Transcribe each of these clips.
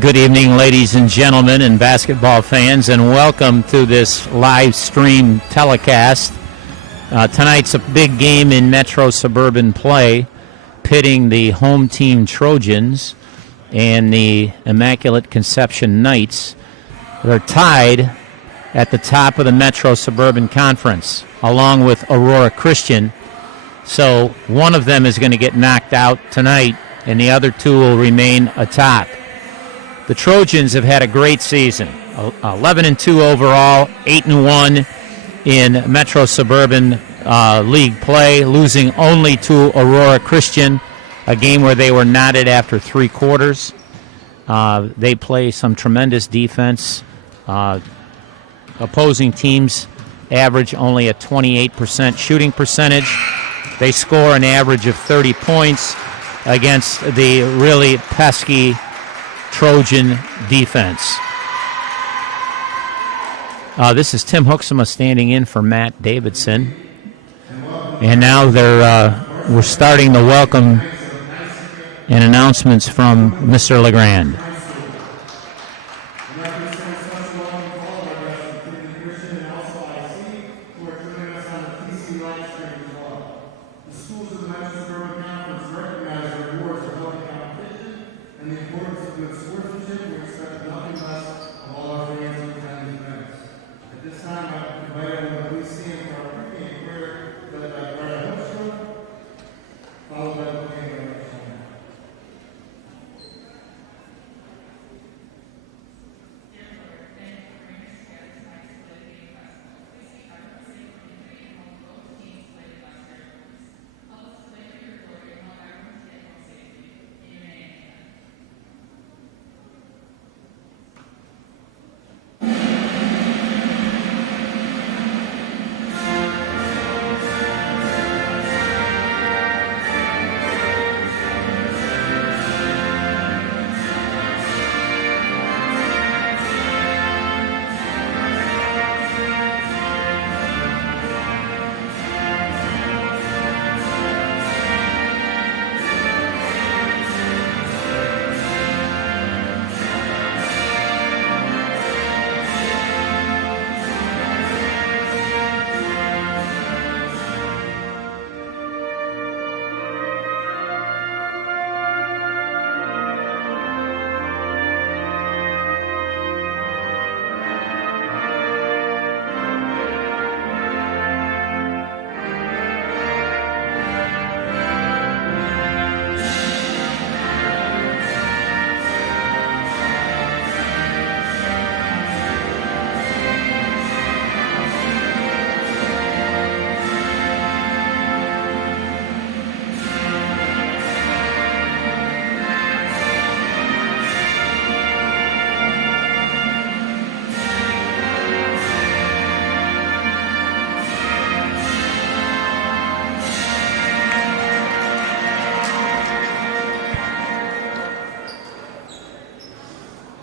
Good evening, ladies and gentlemen, and basketball fans, and welcome to this live stream telecast. Tonight's a big game in Metro Suburban play, pitting the home team Trojans and the Immaculate Conception Knights. They're tied at the top of the Metro Suburban Conference, along with Aurora Christian. So one of them is going to get knocked out tonight, and the other two will remain atop. The Trojans have had a great season, 11-2 overall, 8-1 in Metro Suburban League play, losing only to Aurora Christian, a game where they were knotted after three quarters. They play some tremendous defense. Opposing teams average only a 28% shooting percentage. They score an average of 30 points against the really pesky Trojan defense. This is Tim Hooksema standing in for Matt Davidson. And now we're starting the welcome and announcements from Mr. LeGrand.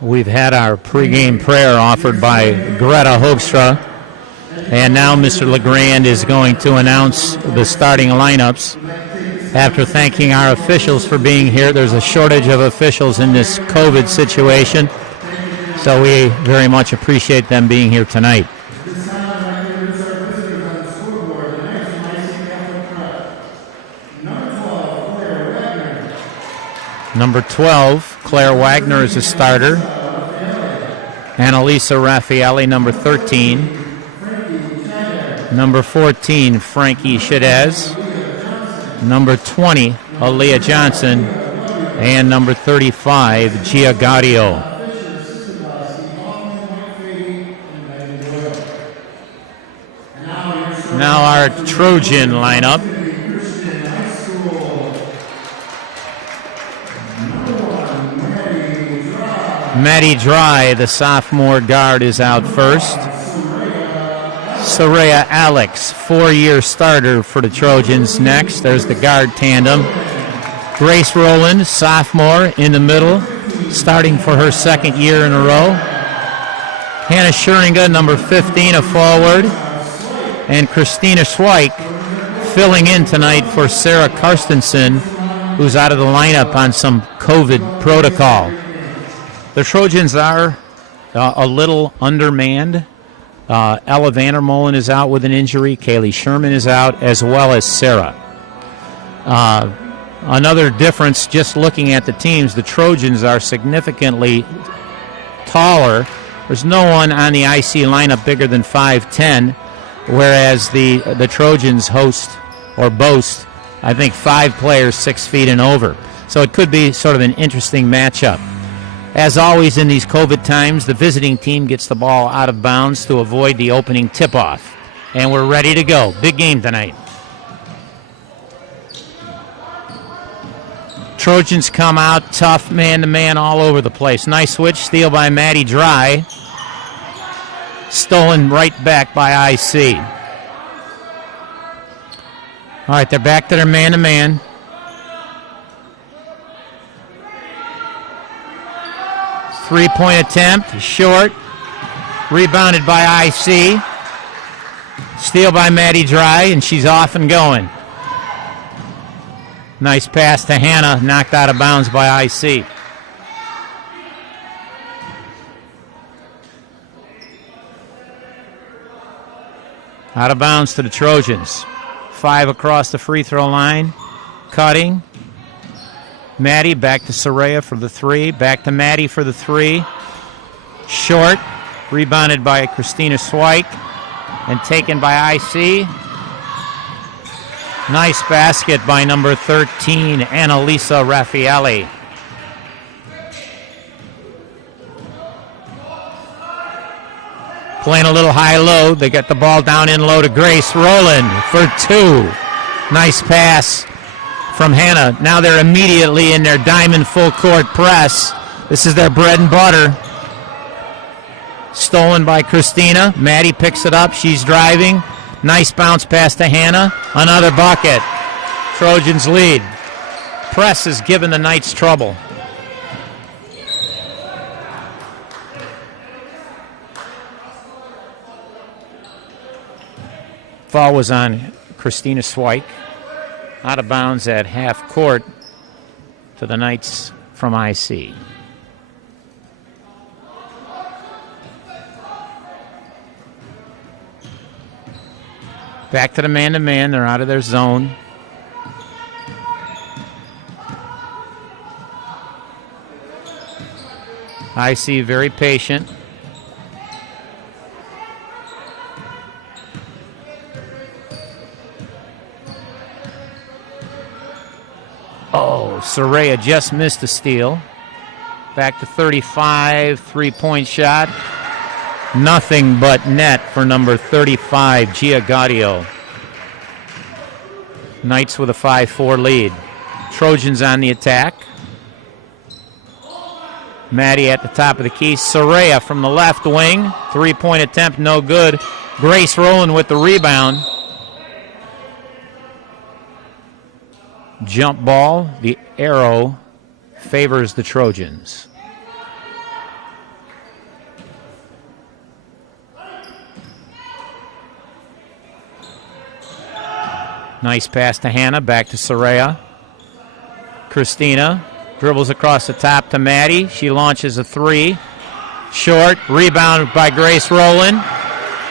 We've had our pregame prayer offered by Greta Hoekstra, and now Mr. LeGrand is going to announce the starting lineups. After thanking our officials for being here, there's a shortage of officials in this COVID situation, so we very much appreciate them being here tonight. Number 12, Claire Wagner is a starter. Annalisa Raffaelli, number 13. Number 14, Frankie Shadez. Number 20, Aaliyah Johnson. And number 35, Gia Gaudio. Now our Trojan lineup. Maddie Dry, the sophomore guard, is out first. Soraya Alex, four-year starter for the Trojans, next. There's the guard tandem. Grace Rowland, sophomore, in the middle, starting for her second year in a row. Hannah Scheringa, number 15, a forward. And Christina Schweik filling in tonight for Sarah Karstensen, who's out of the lineup on some COVID protocol. The Trojans are a little undermanned. Ella Vandermolen is out with an injury. Kaylee Sherman is out, as well as Sarah. Another difference, just looking at the teams, the Trojans are significantly taller. There's no one on the IC lineup bigger than 5'10", whereas the Trojans boast, I think, 5 players 6 feet and over. So it could be sort of an interesting matchup. As always in these COVID times, the visiting team gets the ball out of bounds to avoid the opening tip-off. And we're ready to go. Big game tonight. Trojans come out tough, man-to-man all over the place. Nice switch, steal by Maddie Dry. Stolen right back by IC. All right, they're back to their man-to-man. Three-point attempt, short. Rebounded by IC. Steal by Maddie Dry, and she's off and going. Nice pass to Hannah, knocked out of bounds by IC. Out of bounds to the Trojans. 5 across the free throw line. Cutting. Maddie back to Soraya for the 3. Back to Maddie for the 3. Short. Rebounded by Christina Swyke. And taken by IC. Nice basket by number 13, Annalisa Raffaelli. Playing a little high-low. They get the ball down in low to Grace Rowland for 2. Nice pass from Hannah. Now they're immediately in their diamond full-court press. This is their bread and butter. Stolen by Christina. Maddie picks it up. She's driving. Nice bounce pass to Hannah. Another bucket. Trojans lead. Press has given the Knights trouble. Foul was on Christina Swyke. Out of bounds at half court to the Knights from IC. Back to the man-to-man. They're out of their zone. IC very patient. Oh, Soraya just missed a steal. Back to 35, three-point shot. Nothing but net for number 35, Gia Gaudio. Knights with a 5-4 lead. Trojans on the attack. Maddie at the top of the key. Soraya from the left wing. Three-point attempt, no good. Grace Rowland with the rebound. Jump ball. The arrow favors the Trojans. Nice pass to Hannah, back to Soraya. Christina dribbles across the top to Maddie. She launches a 3. Short, rebound by Grace Rowland.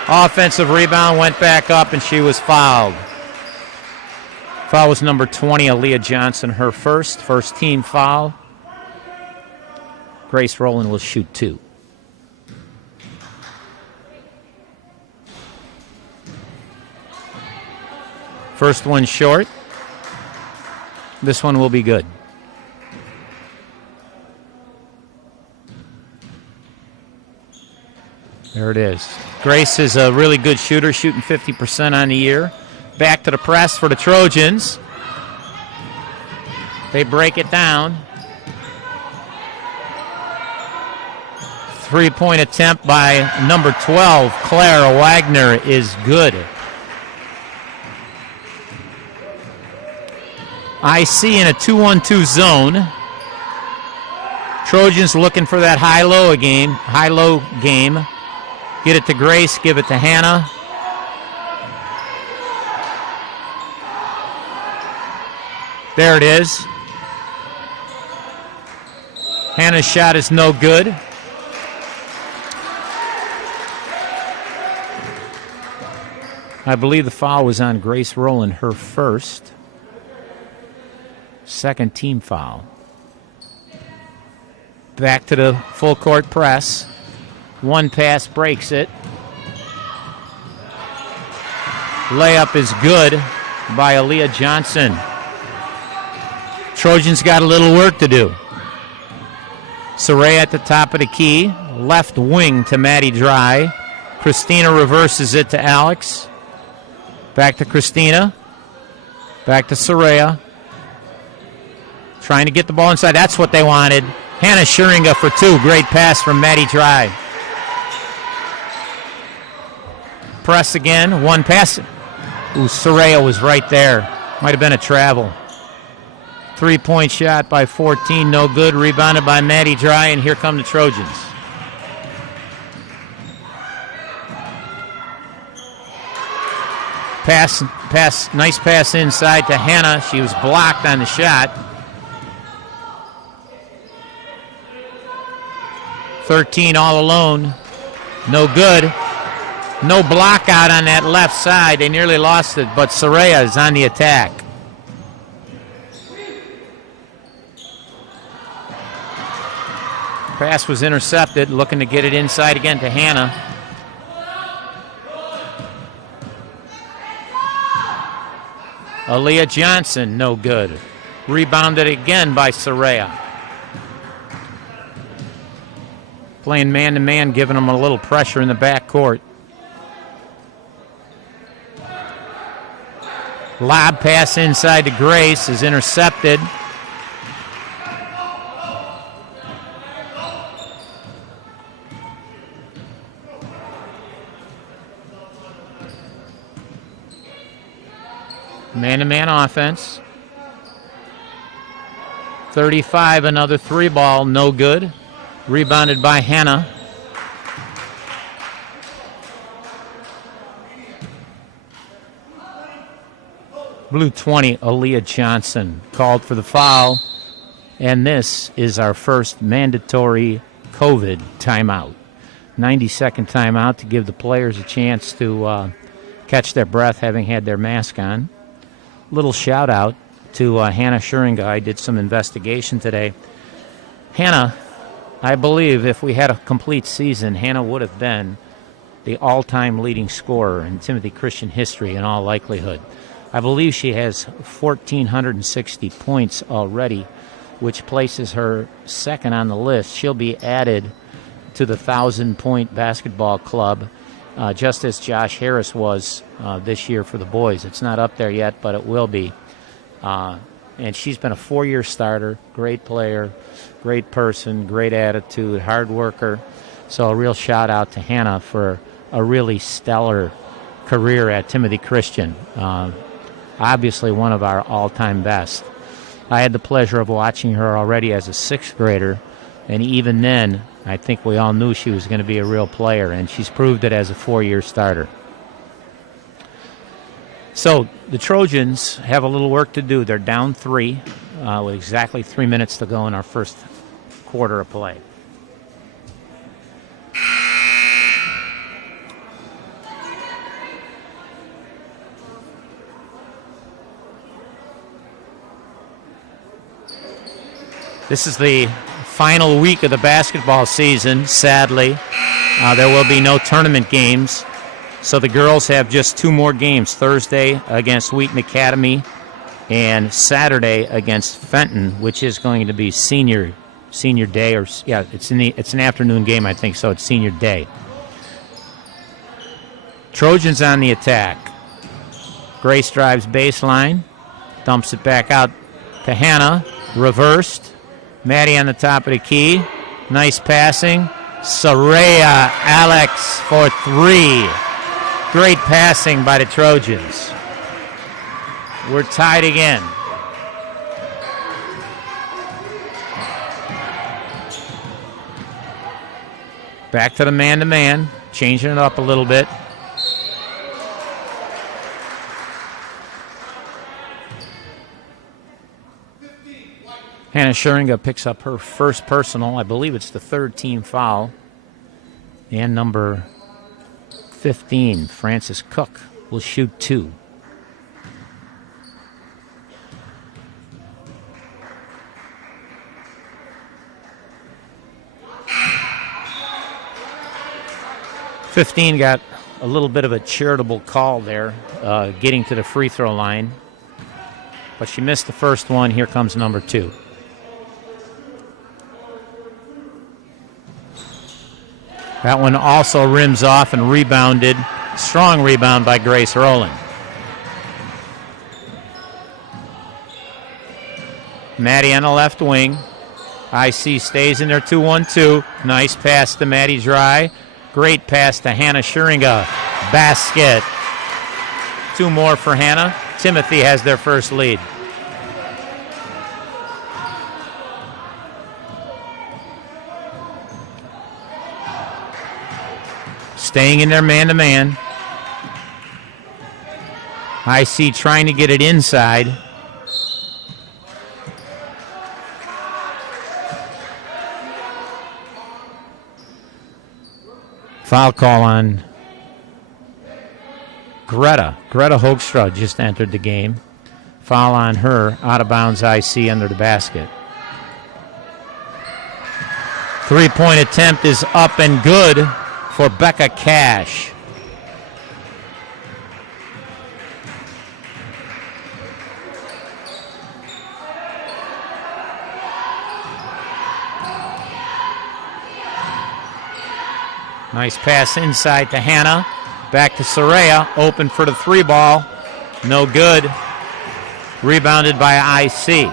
Offensive rebound, went back up, and she was fouled. Foul was number 20, Aaliyah Johnson, her first team foul. Grace Rowland will shoot 2. First one short. This one will be good. There it is. Grace is a really good shooter, shooting 50% on the year. Back to the press for the Trojans. They break it down. Three-point attempt by number 12, Claire Wagner, is good. IC in a 2-1-2 zone. Trojans looking for that high-low game. Get it to Grace, give it to Hannah. There it is. Hannah's shot is no good. I believe the foul was on Grace Rowland, her first. Second team foul. Back to the full court press. One pass breaks it. Layup is good by Aaliyah Johnson. Trojans got a little work to do. Soraya at the top of the key. Left wing to Maddie Dry. Christina reverses it to Alex. Back to Christina. Back to Soraya. Trying to get the ball inside. That's what they wanted. Hannah Schuringa for two. Great pass from Maddie Dry. Press again. One pass. Ooh, Soraya was right there. Might have been a travel. 3-point shot by 14. No good. Rebounded by Maddie Dry, and here come the Trojans. Nice pass inside to Hannah. She was blocked on the shot. 13 all alone. No good. No block out on that left side. They nearly lost it, but Soraya is on the attack. Pass was intercepted. Looking to get it inside again to Hannah. Aaliyah Johnson, no good. Rebounded again by Soraya. Playing man-to-man, giving them a little pressure in the backcourt. Lob pass inside to Grace is intercepted. Man-to-man offense. 35, another three ball, no good. Rebounded by Hannah. Blue 20, Aaliyah Johnson called for the foul. And this is our first mandatory COVID timeout. 90-second timeout to give the players a chance to catch their breath having had their mask on. Little shout out to Hannah Schuringa. I did some investigation today. Hannah, I believe if we had a complete season, Hannah would have been the all-time leading scorer in Timothy Christian history in all likelihood. I believe she has 1,460 points already, which places her second on the list. She'll be added to the 1,000-point basketball club, just as Josh Harris was this year for the boys. It's not up there yet, but it will be. And she's been a 4-year starter, great player, great person, great attitude, hard worker. So a real shout-out to Hannah for a really stellar career at Timothy Christian. Obviously one of our all-time best. I had the pleasure of watching her already as a sixth grader, and even then, I think we all knew she was going to be a real player, and she's proved it as a 4-year starter. So the Trojans have a little work to do. They're down 3 with exactly 3 minutes to go in our first quarter of play. This is the final week of the basketball season, sadly. There will be no tournament games. So the girls have just 2 more games, Thursday against Wheaton Academy and Saturday against Fenton, which is going to be senior day, or yeah, it's an afternoon game, I think, so it's senior day. Trojans on the attack. Grace drives baseline, dumps it back out to Hannah, reversed. Maddie on the top of the key. Nice passing. Soraya Alex for 3. Great passing by the Trojans. We're tied again. Back to the man-to-man. Changing it up a little bit. Hannah Schuringa picks up her first personal. I believe it's the third team foul. And number 15, Frances Cook, will shoot 2. '15 got a little bit of a charitable call there, getting to the free throw line. But she missed the first one. Here comes number 2. That one also rims off and rebounded. Strong rebound by Grace Rowland. Maddie on the left wing. IC stays in there 2-1-2. Nice pass to Maddie Dry. Great pass to Hannah Schuringa. Basket. 2 more for Hannah. Timothy has their first lead. Staying in there man-to-man. IC trying to get it inside. Foul call on Greta. Greta Hoekstra just entered the game. Foul on her. Out of bounds IC under the basket. 3-point attempt is up and good for Becca Cash. Nice pass inside to Hannah. Back to Soraya. Open for the 3 ball. No good. Rebounded by IC.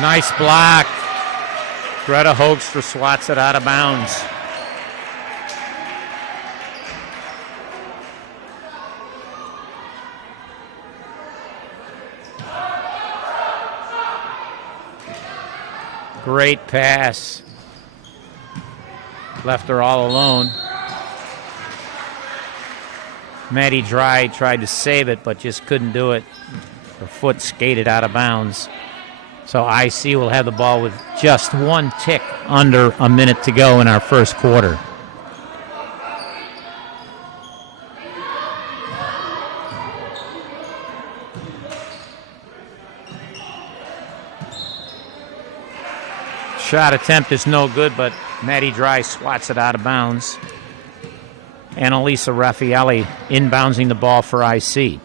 Nice block. Greta Hoekstra swats it out of bounds. Great pass. Left her all alone. Maddie Dry tried to save it, but just couldn't do it. Her foot skated out of bounds. So IC will have the ball with just 1 tick under a minute to go in our first quarter. Shot attempt is no good, but Maddie Dry swats it out of bounds. Annalisa Raffaelli inbounding the ball for IC.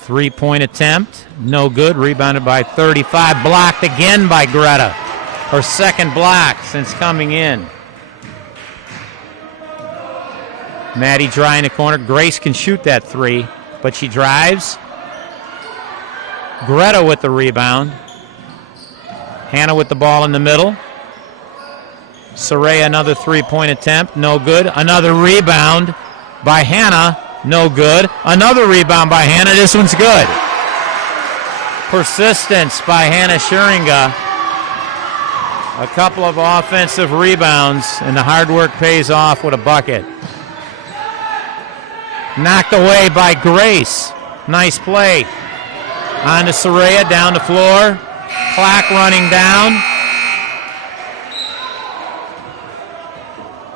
Three-point attempt, no good. Rebounded by 35. Blocked again by Greta. Her second block since coming in. Maddie Dry in the corner. Grace can shoot that 3, but she drives. Greta with the rebound. Hannah with the ball in the middle. Soraya, another 3-point attempt, no good. Another rebound by Hannah, no good. Another rebound by Hannah, this one's good. Persistence by Hannah Schuringa. A couple of offensive rebounds, and the hard work pays off with a bucket. Knocked away by Grace. Nice play. On to Soraya, down the floor. Clock running down.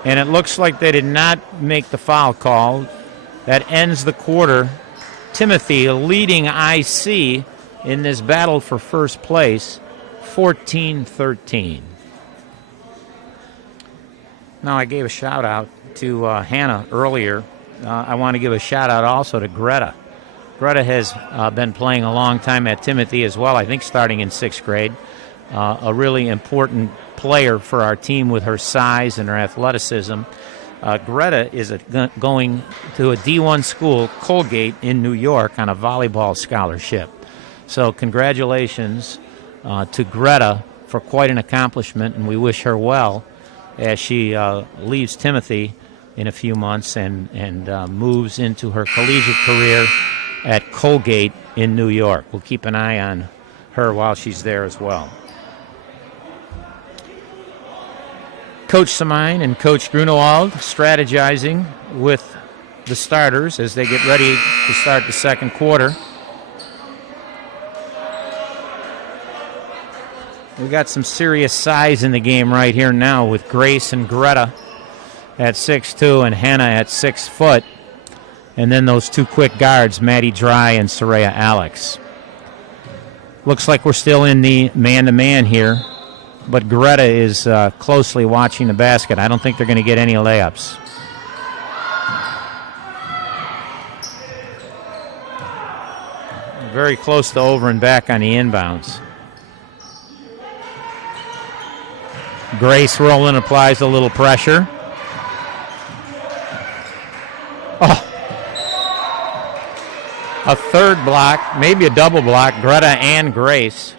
And it looks like they did not make the foul call. That ends the quarter. Timothy leading IC in this battle for first place, 14-13. Now, I gave a shout-out to Hannah earlier. I want to give a shout-out also to Greta. Greta has been playing a long time at Timothy as well, I think starting in 6th grade. A really important player for our team with her size and her athleticism. Greta is going to a D1 school, Colgate, in New York on a volleyball scholarship. So congratulations to Greta for quite an accomplishment, and we wish her well as she leaves Timothy in a few months and moves into her collegiate career at Colgate in New York. We'll keep an eye on her while she's there as well. Coach Samine and Coach Grunewald strategizing with the starters as they get ready to start the second quarter. We got some serious size in the game right here now with Grace and Greta at 6'2" and Hannah at 6 foot. And then those two quick guards, Maddie Dry and Soraya Alex. Looks like we're still in the man-to-man here, but Greta is closely watching the basket. I don't think they're going to get any layups. Very close to over and back on the inbounds. Grace Rowland applies a little pressure. Oh. A third block, maybe a double block, Greta and Grace.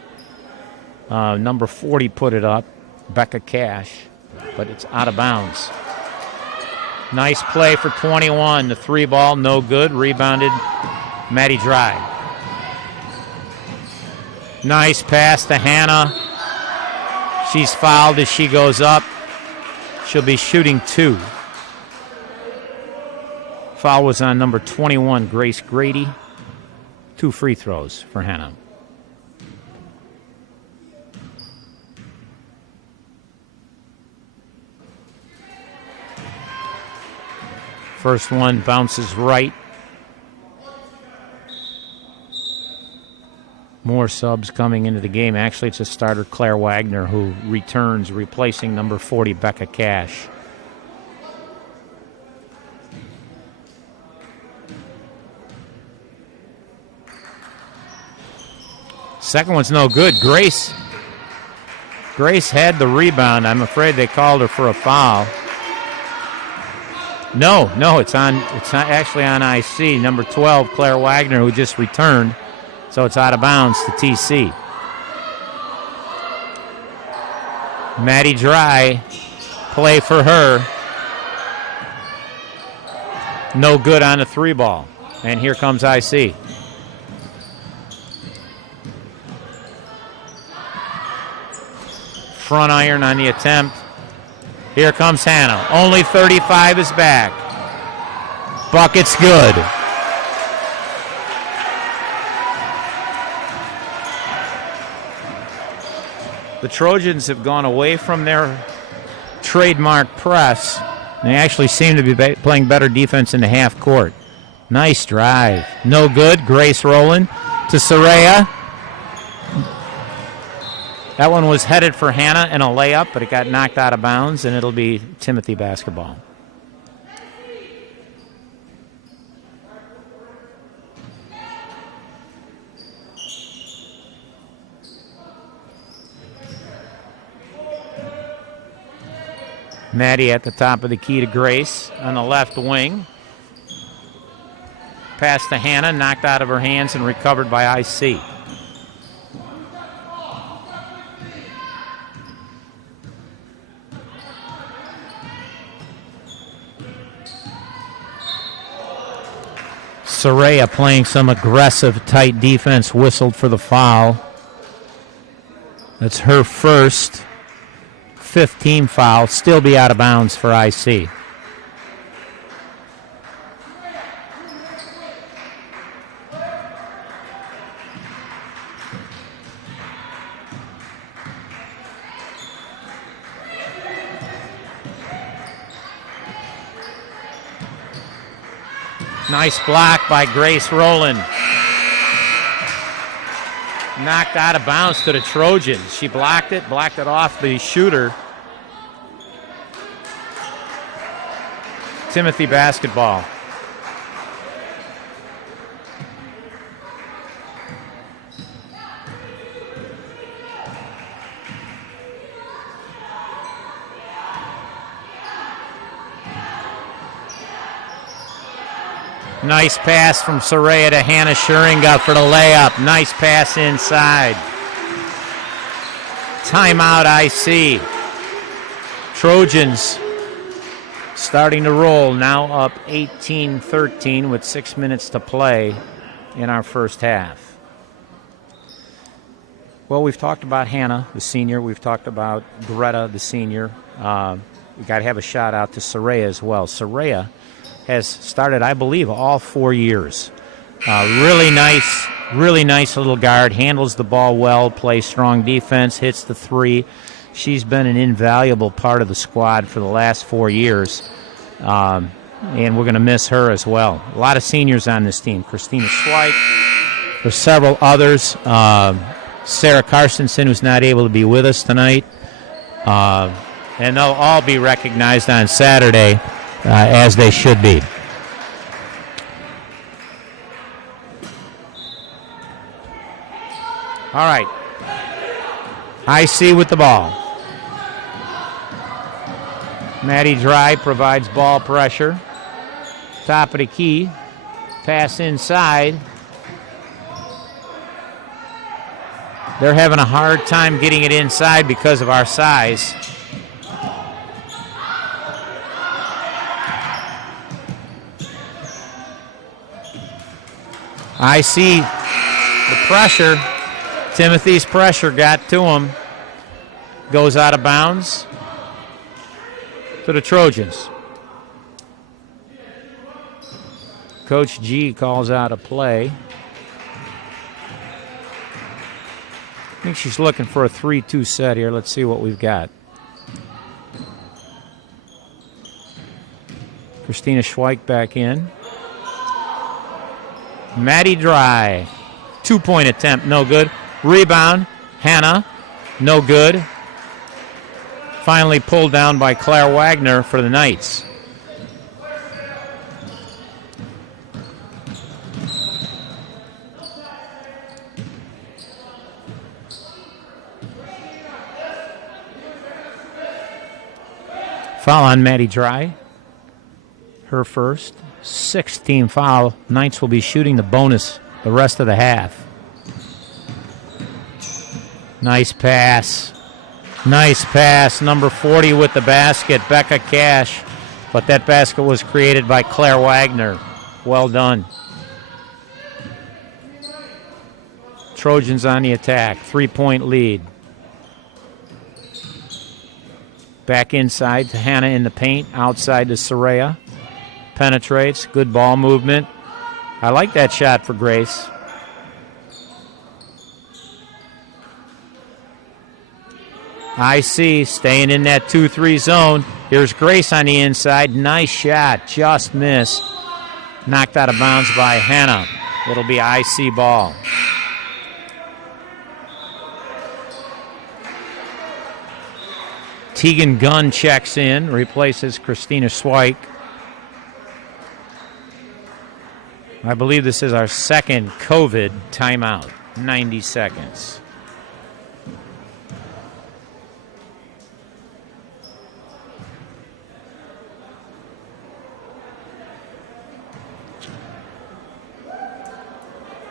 Number 40 put it up, Becca Cash, but it's out of bounds. Nice play for 21. The three ball, no good. Rebounded Maddie Dry. Nice pass to Hannah. She's fouled as she goes up. She'll be shooting 2. Foul was on number 21, Grace Grady. 2 free throws for Hannah. First one bounces right. More subs coming into the game. Actually, it's a starter, Claire Wagner, who returns, replacing number 40, Becca Cash. Second one's no good. Grace had the rebound. I'm afraid they called her for a foul. No, it's not actually on IC. Number 12, Claire Wagner, who just returned. So it's out of bounds to TC. Maddie Dry, play for her. No good on the three ball. And here comes IC. Front iron on the attempt. Here comes Hannah. Only 35 is back. Bucket's good. The Trojans have gone away from their trademark press. They actually seem to be playing better defense in the half court. Nice drive. No good. Grace Rowland to Soraya. That one was headed for Hannah and a layup, but it got knocked out of bounds, and it'll be Timothy basketball. Maddie at the top of the key to Grace on the left wing. Pass to Hannah, knocked out of her hands and recovered by IC. Soraya playing some aggressive, tight defense, whistled for the foul. That's her first 15 foul, still be out of bounds for IC. Nice block by Grace Rowland. Knocked out of bounds to the Trojans. She blocked it off the shooter. Timothy basketball. Nice pass from Soraya to Hannah Schuringa for the layup. Nice pass inside. Timeout IC. Trojans starting to roll, now up 18-13 with 6 minutes to play in our first half. Well, we've talked about Hannah, the senior. We've talked about Greta, the senior. we got to have a shout out to Soraya as well. Soraya has started, I believe, all 4 years. Really nice little guard, handles the ball well, plays strong defense, hits the three. She's been an invaluable part of the squad for the last 4 years, and we're going to miss her as well. A lot of seniors on this team. Christina Schweik, there's several others. Sarah Carstensen, who's not able to be with us tonight. And they'll all be recognized on Saturday, as they should be. All right. IC with the ball. Maddie Dry provides ball pressure. Top of the key. Pass inside. They're having a hard time getting it inside because of our size. I see the pressure. Timothy's pressure got to him. Goes out of bounds to the Trojans. Coach G calls out a play. I think she's looking for a 3-2 set here. Let's see what we've got. Christina Schweik back in. Maddie Dry. 2-point attempt, no good. Rebound, Hannah, no good. Finally pulled down by Claire Wagner for the Knights. Foul on Maddie Dry. Her first. 6th-team foul. Knights will be shooting the bonus the rest of the half. Nice pass. Nice pass. Number 40 with the basket, Becca Cash. But that basket was created by Claire Wagner. Well done. Trojans on the attack. 3-point lead. Back inside to Hannah in the paint. Outside to Soraya. Penetrates. Good ball movement. I like that shot for Grace. IC staying in that 2-3 zone. Here's Grace on the inside. Nice shot. Just missed. Knocked out of bounds by Hannah. It'll be IC ball. Tegan Gunn checks in, replaces Christina Schweik. I believe this is our second COVID timeout. 90 seconds.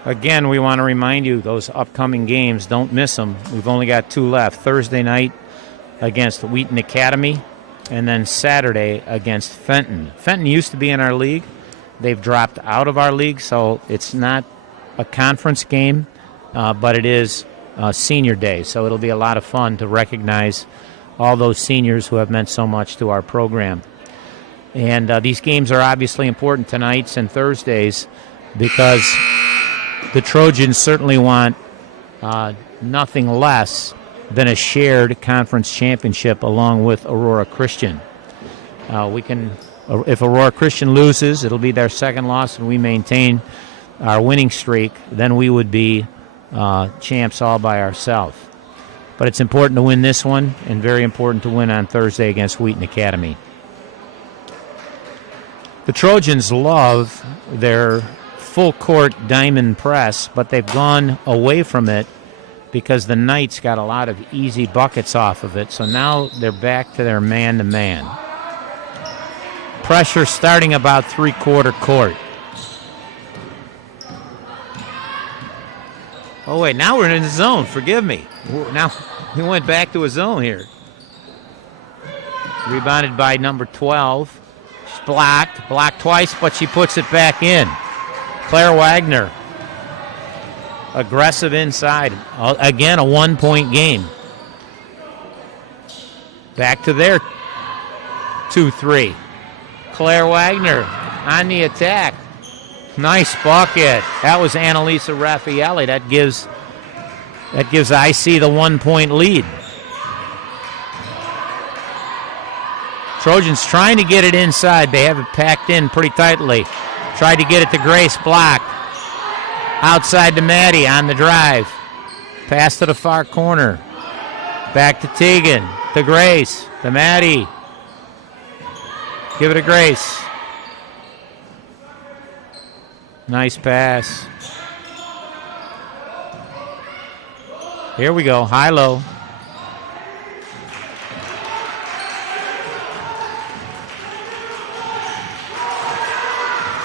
Again, we want to remind you, those upcoming games, don't miss them. We've only got 2 left. Thursday night against Wheaton Academy, and then Saturday against Fenton. Fenton used to be in our league. They've dropped out of our league, so it's not a conference game, but it is senior day. So it'll be a lot of fun to recognize all those seniors who have meant so much to our program. And these games are obviously important tonights and Thursdays because the Trojans certainly want nothing less than a shared conference championship along with Aurora Christian. If Aurora Christian loses, it'll be their second loss, and we maintain our winning streak, then we would be champs all by ourselves. But it's important to win this one, and very important to win on Thursday against Wheaton Academy. The Trojans love their full-court diamond press, but they've gone away from it because the Knights got a lot of easy buckets off of it. So now they're back to their man-to-man. Pressure starting about three-quarter court. Oh, wait, now we're in the zone. Forgive me. Now we went back to a zone here. Rebounded by number 12. She's blocked twice, but she puts it back in. Claire Wagner. Aggressive inside. Again, a 1-point game. Back to their 2-3. Claire Wagner on the attack. Nice bucket. That was Annalisa Raffaelli. That gives IC the 1-point lead. Trojans trying to get it inside. They have it packed in pretty tightly. Tried to get it to Grace, blocked. Outside to Maddie on the drive. Pass to the far corner. Back to Tegan, to Grace, to Maddie. Give it to Grace. Nice pass. Here we go, high-low.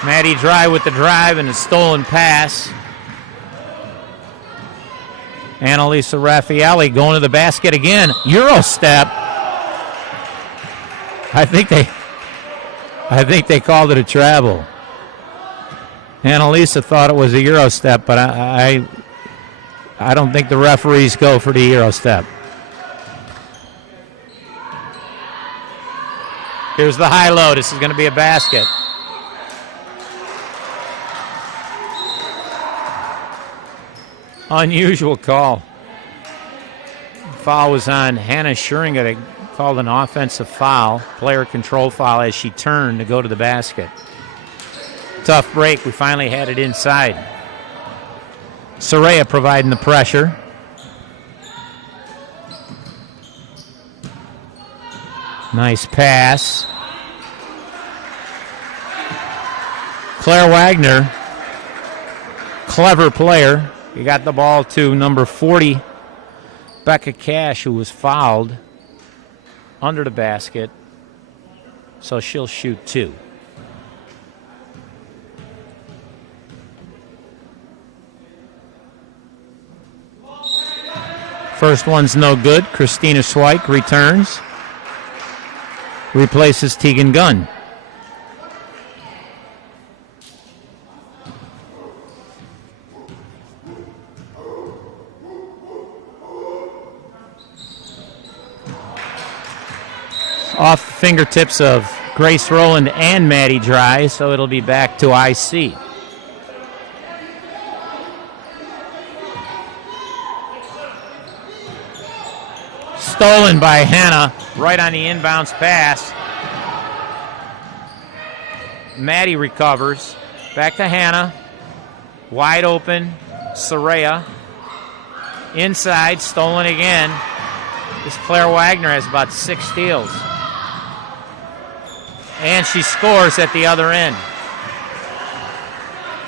Maddie Dry with the drive and a stolen pass. Annalisa Raffaelli going to the basket again. Euro step. I think they called it a travel. Annalisa thought it was a Euro step, but I don't think the referees go for the Euro step. Here's the high-low. This is going to be a basket. Unusual call. Foul was on Hannah Schuringer. They called an offensive foul, player control foul, as she turned to go to the basket. Tough break. We finally had it inside. Soraya providing the pressure. Nice pass. Claire Wagner, clever player. He got the ball to number 40, Becca Cash, who was fouled under the basket. So she'll shoot 2. First one's no good. Christina Schweik returns. Replaces Tegan Gunn. Off the fingertips of Grace Rowland and Maddie Dry, so it'll be back to IC. Stolen by Hannah, right on the inbounds pass. Maddie recovers. Back to Hannah. Wide open. Soraya. Inside, stolen again. This Claire Wagner has about 6 steals. And she scores at the other end.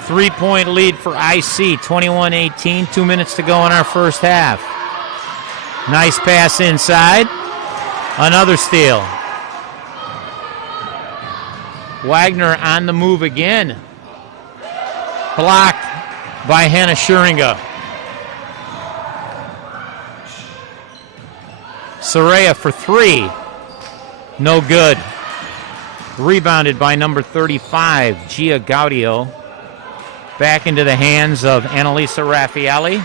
3-point lead for IC, 21-18. 2 minutes to go in our first half. Nice pass inside. Another steal. Wagner on the move again. Blocked by Hannah Schuringer. Soraya for 3. No good. Rebounded by number 35, Gia Gaudio. Back into the hands of Annalisa Raffaelli.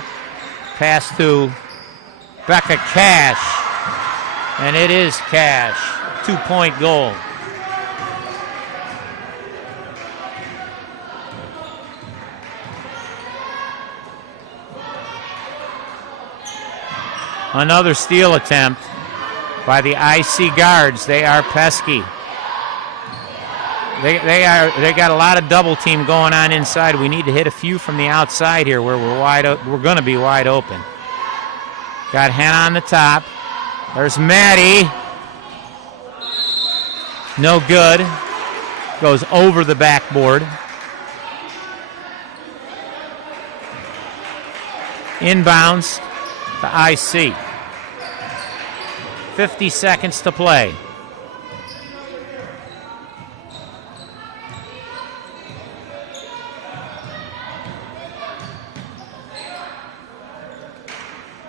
Pass to Becca Cash. And it is Cash. 2-point goal. Another steal attempt by the IC guards. They are pesky. They got a lot of double team going on inside. We need to hit a few from the outside here where we're going to be wide open. Got Hannah on the top. There's Maddie. No good. Goes over the backboard. Inbounds to IC. 50 seconds to play.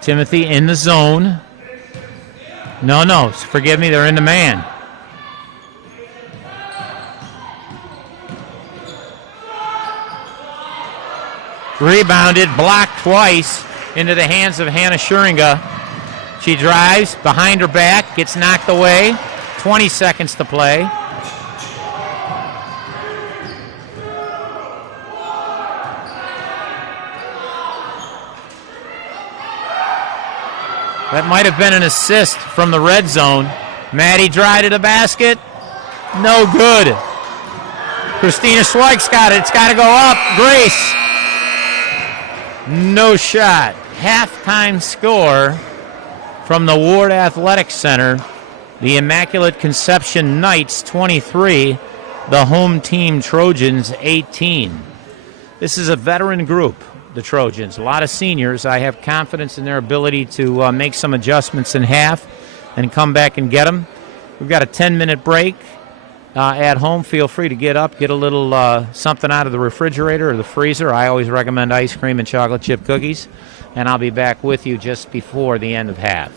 Timothy in the zone. No, forgive me, they're in the man. Rebounded, blocked twice into the hands of Hannah Schuringer. She drives behind her back, gets knocked away. 20 seconds to play. That might have been an assist from the red zone. Maddie Dry to the basket. No good. Christina Schweik's got it. It's got to go up. Grace. No shot. Halftime score from the Ward Athletic Center. The Immaculate Conception Knights 23. The home team Trojans 18. This is a veteran group, the Trojans. A lot of seniors. I have confidence in their ability to make some adjustments in half and come back and get them. We've got a 10-minute break at home. Feel free to get up, get a little something out of the refrigerator or the freezer. I always recommend ice cream and chocolate chip cookies. And I'll be back with you just before the end of half.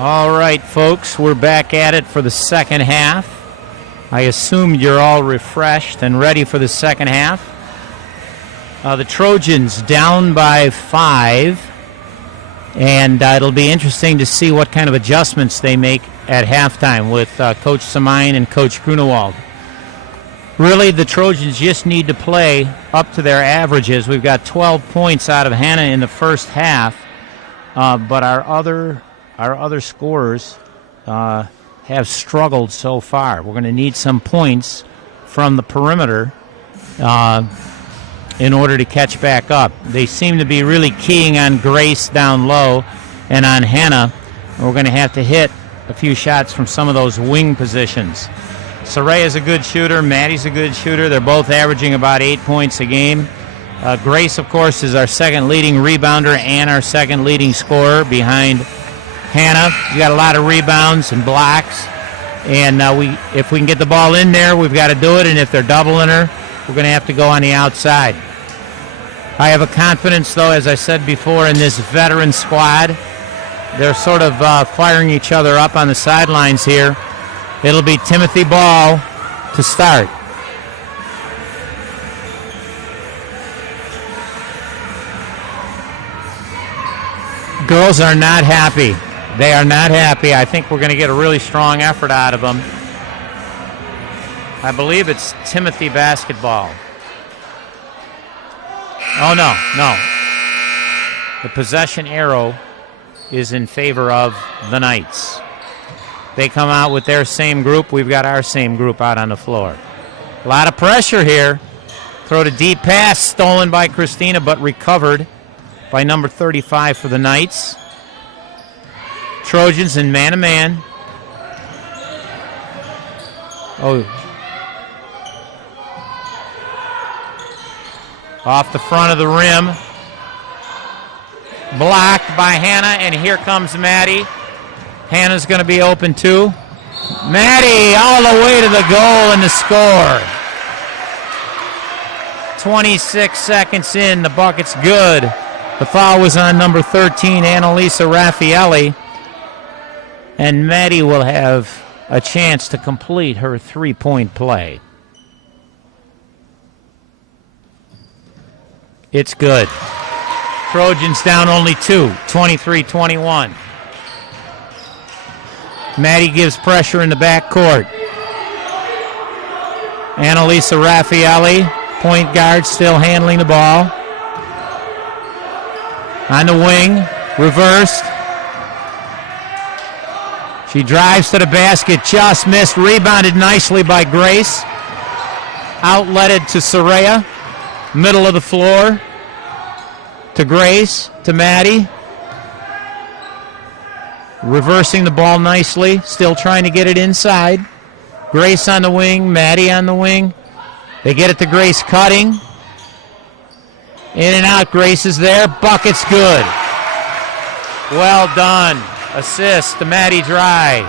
All right, folks, we're back at it for the second half. I assume you're all refreshed and ready for the second half. The Trojans down by 5, and it'll be interesting to see what kind of adjustments they make at halftime with Coach Samine and Coach Grunewald. Really, the Trojans just need to play up to their averages. We've got 12 points out of Hannah in the first half, but our other scorers have struggled so far. We're going to need some points from the perimeter in order to catch back up. They seem to be really keying on Grace down low and on Hannah. We're going to have to hit a few shots from some of those wing positions. Soraya's a good shooter. Maddie's a good shooter. They're both averaging about 8 points a game. Grace, of course, is our second leading rebounder and our second leading scorer behind Hannah. She's got a lot of rebounds and blocks. And if we can get the ball in there, we've got to do it. And if they're doubling her, we're going to have to go on the outside. I have a confidence, though, as I said before, in this veteran squad. They're sort of firing each other up on the sidelines here. It'll be Timothy Ball to start. Girls are not happy. They are not happy. I think we're going to get a really strong effort out of them. I believe it's Timothy basketball. Oh, no. The possession arrow is in favor of the Knights. They come out with their same group. We've got our same group out on the floor. A lot of pressure here. Throw to deep pass, stolen by Christina, but recovered by number 35 for the Knights. Trojans in man-to-man. Oh. Off the front of the rim. Blocked by Hannah, and here comes Maddie. Hannah's going to be open too. Maddie all the way to the goal and the score. 26 seconds in, the bucket's good. The foul was on number 13, Annalisa Raffaelli. And Maddie will have a chance to complete her three-point play. It's good. Trojans down only 2, 23-21. Maddie gives pressure in the backcourt. Annalisa Raffaelli, point guard, still handling the ball. On the wing, reversed. She drives to the basket, just missed, rebounded nicely by Grace. Outletted to Soraya, middle of the floor. To Grace, to Maddie. Reversing the ball nicely, still trying to get it inside. Grace on the wing, Maddie on the wing. They get it to Grace cutting. In and out, Grace is there. Bucket's good. Well done. Assist to Maddie Dry.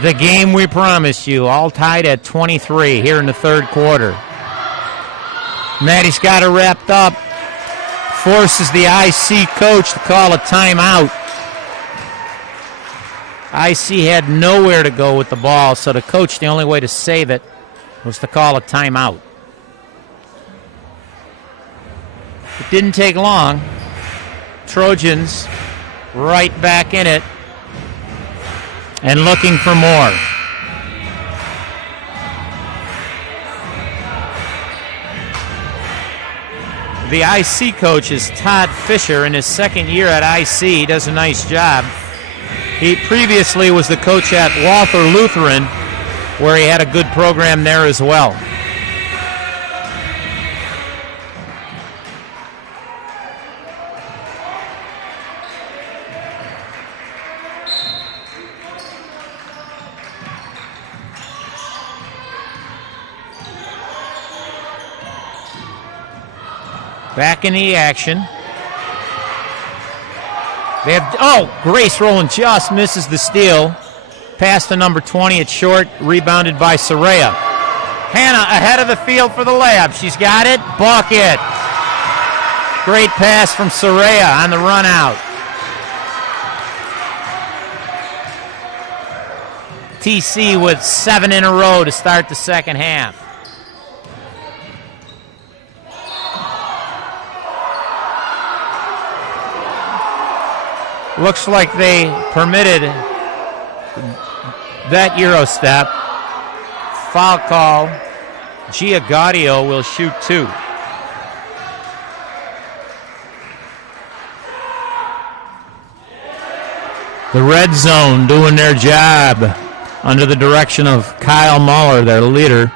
The game we promised you, all tied at 23 here in the third quarter. Maddie's got her wrapped up. Forces the IC coach to call a timeout. IC had nowhere to go with the ball, so the coach, the only way to save it was to call a timeout. It didn't take long. Trojans right back in it and looking for more. The IC coach is Todd Fisher. In his second year at IC, he does a nice job. He previously was the coach at Walther Lutheran, where he had a good program there as well. Back in the action. They have, Grace Rowland just misses the steal. Pass to number 20, it's short, rebounded by Soraya. Hannah ahead of the field for the layup. She's got it, bucket. Great pass from Soraya on the run out. TC with 7 in a row to start the second half. Looks like they permitted that Euro step. Foul call. Giagaudio will shoot 2. The red zone doing their job under the direction of Kyle Muller, their leader.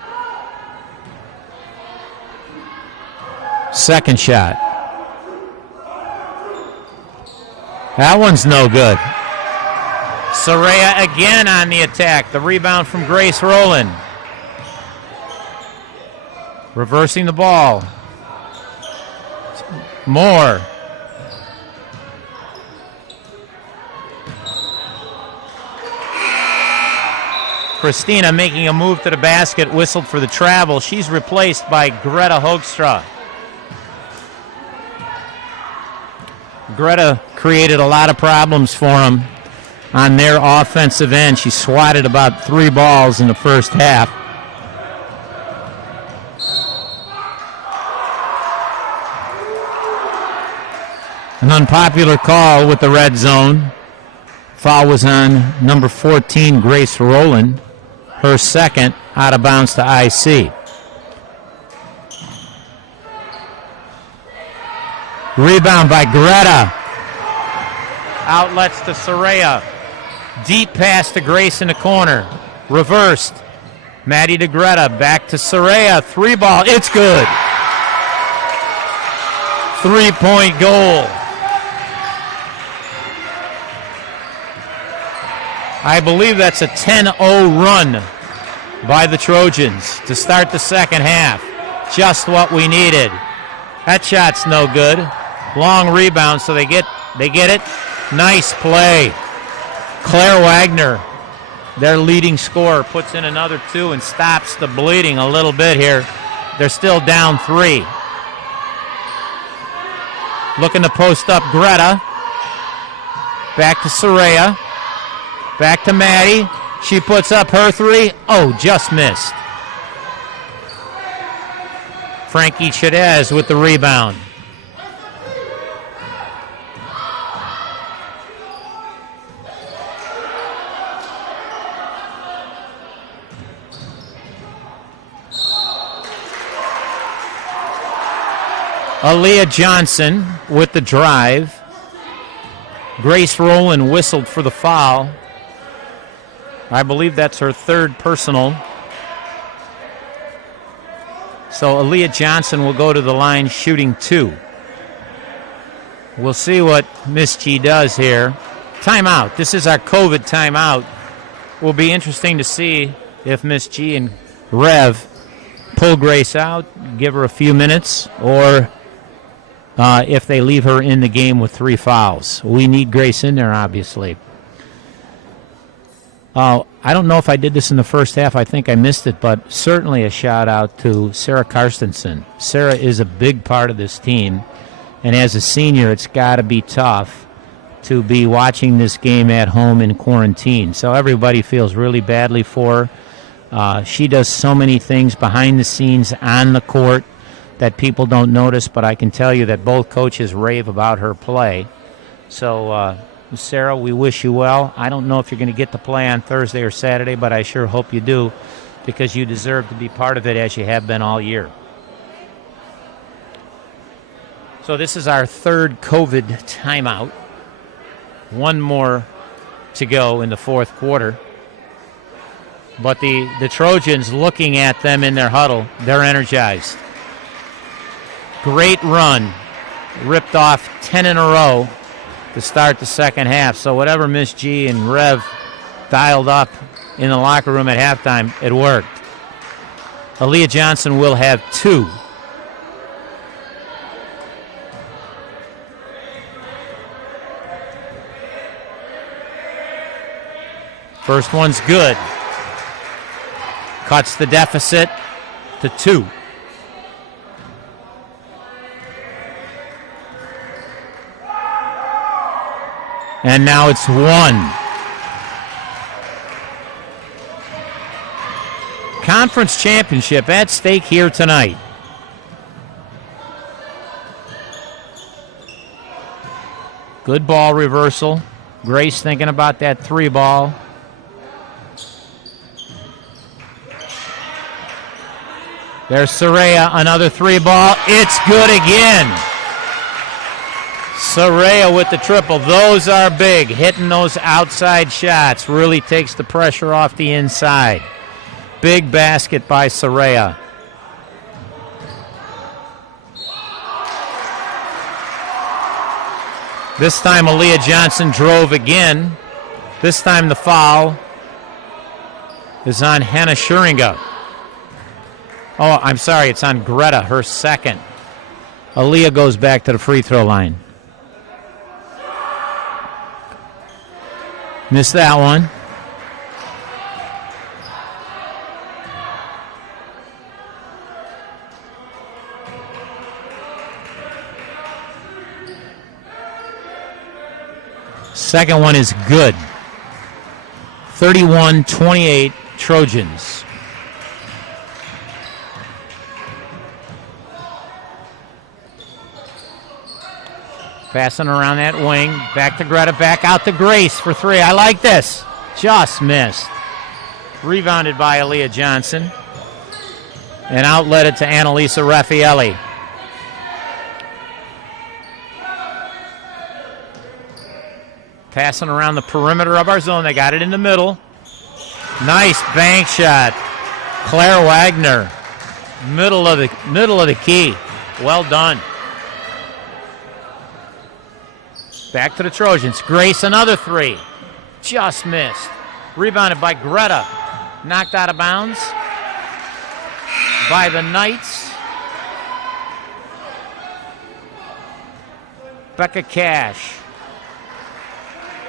Second shot. That one's no good. Soraya again on the attack. The rebound from Grace Rowland. Reversing the ball. Moore. Christina making a move to the basket, whistled for the travel. She's replaced by Greta Hoekstra. Greta created a lot of problems for them on their offensive end. She swatted about 3 balls in the first half. An unpopular call with the red zone. Foul was on number 14, Grace Rowland. Her second, out of bounds to IC. Rebound by Greta. Outlets to Soraya. Deep pass to Grace in the corner. Reversed. Maddie to Greta. Back to Soraya. 3 ball. It's good. 3-point goal. I believe that's a 10-0 run by the Trojans to start the second half. Just what we needed. That shot's no good. Long rebound, so they get it. Nice play. Claire Wagner, their leading scorer, puts in another 2 and stops the bleeding a little bit here. They're still down 3. Looking to post up Greta. Back to Soraya. Back to Maddie. She puts up her 3. Oh, just missed. Frankie Chedez with the rebound. Aaliyah Johnson with the drive. Grace Rowland whistled for the foul. I believe that's her 3rd personal. So Aaliyah Johnson will go to the line shooting 2. We'll see what Miss G does here. Timeout. This is our COVID timeout. Will be interesting to see if Miss G and Rev pull Grace out, give her a few minutes, or if they leave her in the game with 3 fouls. We need Grace in there, obviously. I don't know if I did this in the first half. I think I missed it, but certainly a shout-out to Sarah Karstensen. Sarah is a big part of this team, and as a senior, it's got to be tough to be watching this game at home in quarantine. So everybody feels really badly for her. She does so many things behind the scenes on the court that people don't notice, but I can tell you that both coaches rave about her play. So, Sarah, we wish you well. I don't know if you're going to get to play on Thursday or Saturday, but I sure hope you do, because you deserve to be part of it as you have been all year. So this is our 3rd COVID timeout. 1 more to go in the 4th quarter. But the Trojans, looking at them in their huddle, they're energized. Great run. Ripped off 10 in a row to start the second half. So whatever Miss G and Rev dialed up in the locker room at halftime, it worked. Aaliyah Johnson will have 2. First one's good. Cuts the deficit to 2. And now it's 1. Conference championship at stake here tonight. Good ball reversal. Grace thinking about that 3 ball. There's Soraya, another 3 ball. It's good again. Soraya with the triple. Those are big. Hitting those outside shots really takes the pressure off the inside. Big basket by Soraya. This time Aaliyah Johnson drove again. This time the foul is on Hannah Schuringa. Oh, I'm sorry, it's on Greta, her second. Aaliyah goes back to the free throw line. Missed that one. Second one is good. 31-28 Trojans. Passing around that wing. Back to Greta. Back out to Grace for 3. I like this. Just missed. Rebounded by Aaliyah Johnson. And outlet it to Annalisa Raffaelli. Passing around the perimeter of our zone. They got it in the middle. Nice bank shot. Claire Wagner. Middle of the key. Well done. Back to the Trojans. Grace, another 3. Just missed. Rebounded by Greta. Knocked out of bounds by the Knights. Becca Cash,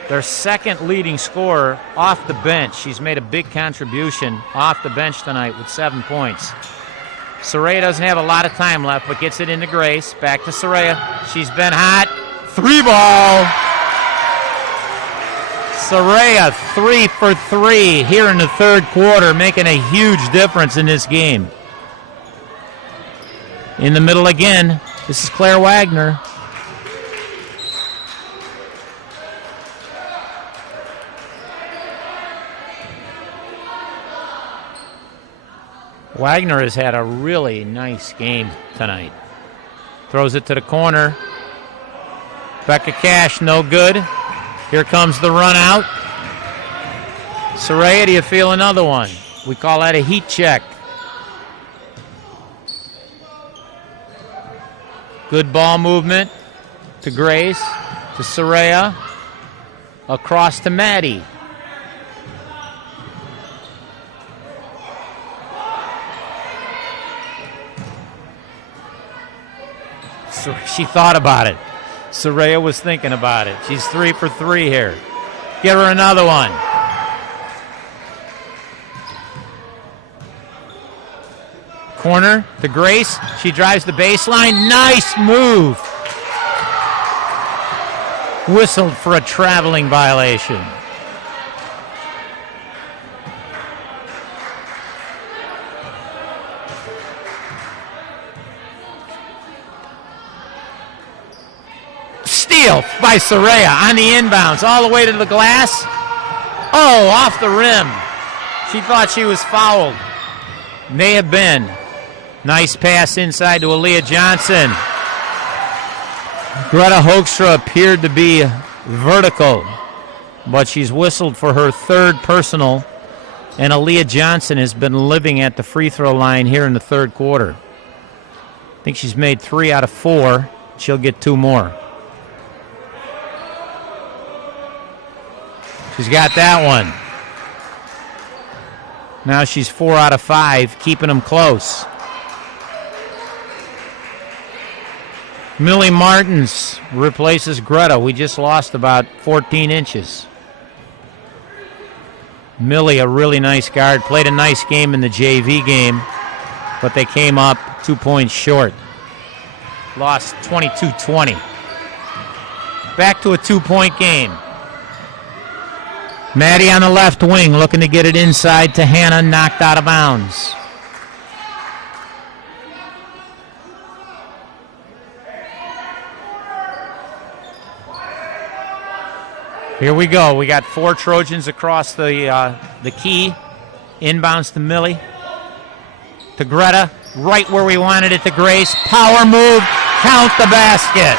their second leading scorer off the bench. She's made a big contribution off the bench tonight with 7 points. Soraya doesn't have a lot of time left, but gets it into Grace. Back to Soraya. She's been hot. 3 ball. Soraya 3 for 3 here in the third quarter, making a huge difference in this game. In the middle again, this is Claire Wagner. Wagner has had a really nice game tonight. Throws it to the corner. Becca Cash, no good. Here comes the run out. Soraya, do you feel another one? We call that a heat check. Good ball movement to Grace, to Soraya, across to Maddie. She thought about it. Soraya was thinking about it. She's 3 for 3 here. Give her another one. Corner to Grace. She drives the baseline. Nice move. Whistled for a traveling violation. Steal by Soraya on the inbounds, all the way to the glass. Oh, off the rim. She thought she was fouled. May have been. Nice pass inside to Aaliyah Johnson. Greta Hoekstra appeared to be vertical, but she's whistled for her third personal, and Aaliyah Johnson has been living at the free throw line here in the third quarter. I think she's made 3 out of 4. She'll get 2 more. She's got that one. Now she's 4 out of 5, keeping them close. Millie Martins replaces Greta. We just lost about 14 inches. Millie, a really nice guard, played a nice game in the JV game, but they came up 2 points short. Lost 22-20. Back to a 2-point game. Maddie on the left wing looking to get it inside to Hannah, knocked out of bounds. Here we go. We got 4 Trojans across the key. Inbounds to Millie. To Greta. Right where we wanted it to Grace. Power move. Count the basket.